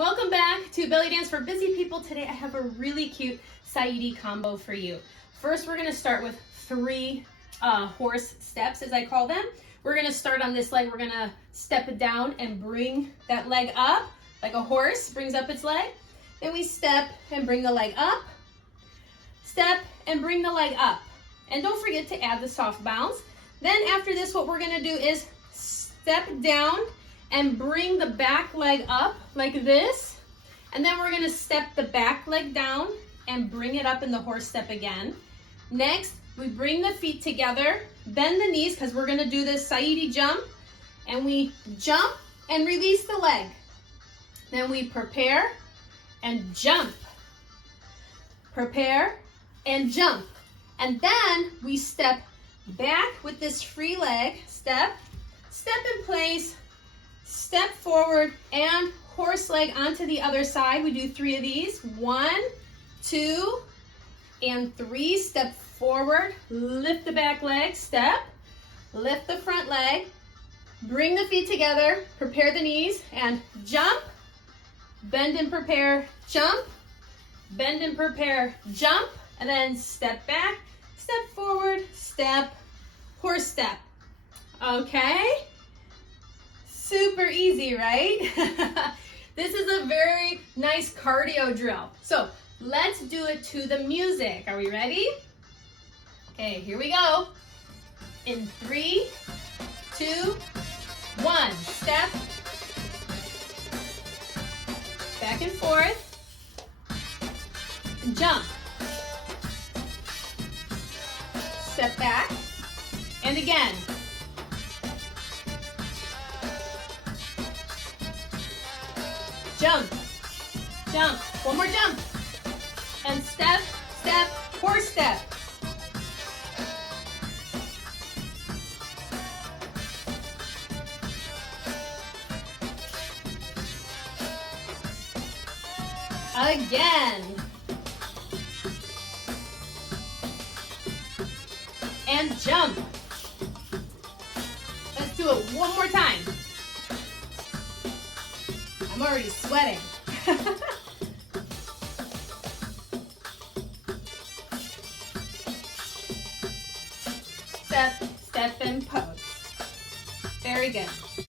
Welcome back to Belly Dance for Busy People. Today I have a really cute Saidi combo for you. First, we're gonna start with 3 horse steps, as I call them. We're gonna start on this leg. We're gonna step it down and bring that leg up, like a horse brings up its leg. Then we step and bring the leg up, step and bring the leg up. And don't forget to add the soft bounce. Then after this, what we're gonna do is step down and bring the back leg up like this. And then we're gonna step the back leg down and bring it up in the horse step again. Next, we bring the feet together, bend the knees, because we're gonna do this Saidi jump. And we jump and release the leg. Then we prepare and jump. Prepare and jump. And then we step back with this free leg, step in place, step forward, and horse leg onto the other side. We do 3 of these. 1, 2, and 3. Step forward, lift the back leg, step, lift the front leg, bring the feet together, prepare the knees, and jump, bend and prepare, jump, bend and prepare, jump, and then step back, step forward, step, horse step. Okay? Super easy, right? This is a very nice cardio drill. So let's do it to the music. Are we ready? Okay, here we go. In 3, 2, 1. Step. Back and forth. Jump. Step back. And again. Jump, jump, one more jump, and step, step, horse step. Again. And jump. Let's do it one more time. I'm already sweating. Step, step, and pose. Very good.